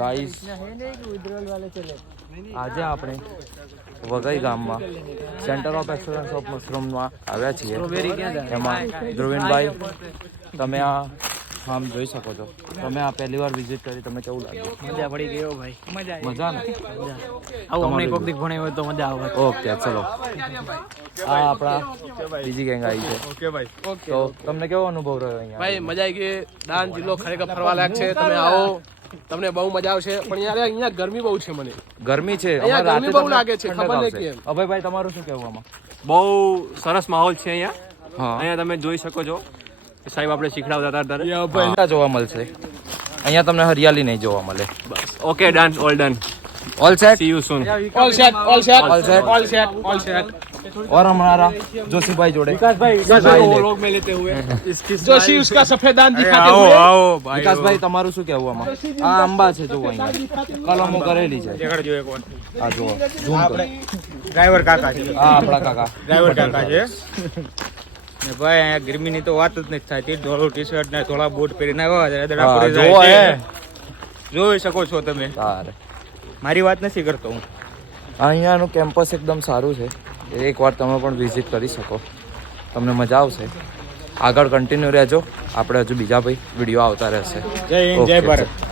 Guys આજે આપણે વઘઈ ગામમાં સેન્ટર ઓફ એક્સલન્સ ઓફ મશરૂમમાં આવ્યા છીએ. એમાં ધ્રુવીનભાઈ, તમે આ ફાર્મ જોઈ શકો છો. તમે આ પહેલી વાર વિઝિટ કરી, તમે કેવું લાગ્યું? મજા પડી ગયો ભાઈ. મજા ને? આવું અમને કોક દીક ભણાવ્યું હોય તો મજા આવે. ઓકે ચલો, આ આપણા બીજી ગેંગ આવી છે. ઓકે ભાઈ. તો તમને કેવો અનુભવ રહ્યો અહીંયા? ભાઈ મજા આવી ગઈ. ડાંગ જિલ્લો ખરેખર ફરવા લાયક છે. તમે આવો, તમને બહુ મજા આવશે. પણ યાર અહીંયા ગરમી બહુ છે. મને ગરમી છે, અહીંયા ગરમી બહુ લાગે છે. ખબર નહીં કેમ. અભયભાઈ, તમારું શું કહેવું આમાં? બહુ સરસ માહોલ છે અહીંયા. હા, અહીંયા તમે જોઈ શકો છો સાહેબ આપણે શીખડાવતા હતા ત્યારે. અહીંયા જોવા મળશે. અહીંયા તમને હરિયાળી નહીં જોવા મળે. બસ okay, done, all done, all set, see you soon. All set, all set, All set. All set, all set. और हमारा जोशीभाई जोड़े लोग में लेते हुए जोशी उसका सफेद दांत दिखाते आओ हुए. आओ भाई વિકાસભાઈ, તમારું શું કહેવું આમાં? આ આંબા છે, જુઓ અહીંયા કલમો કરેલી છે. આ જુઓ, ઝૂમ કરો. ડ્રાઈવર કાકા છે. આ આપણા કાકા. ડ્રાઈવર કાકા છે. ને ભાઈ અહીંયા ગરમીની તો વાત જ નથી થતી. ધોળું ટી શર્ટ ને ધોળા બૂટ પહેરીને આવ્યા છે. હા, જુઓ હે. જોઈ શકો છો તમે. તારે મારી વાત નથી કરતો હું. અહીંયાનું કેમ્પસ એકદમ સારું છે. એકવાર તમે પણ વિઝિટ કરી શકો, તમને મજા આવશે. આગળ કન્ટિન્યુ રહેજો, આપણે હજુ બીજા ભાઈ વિડીયો આવતા રહેશે. જય હિન્દ, જય ઓકે, ભારત.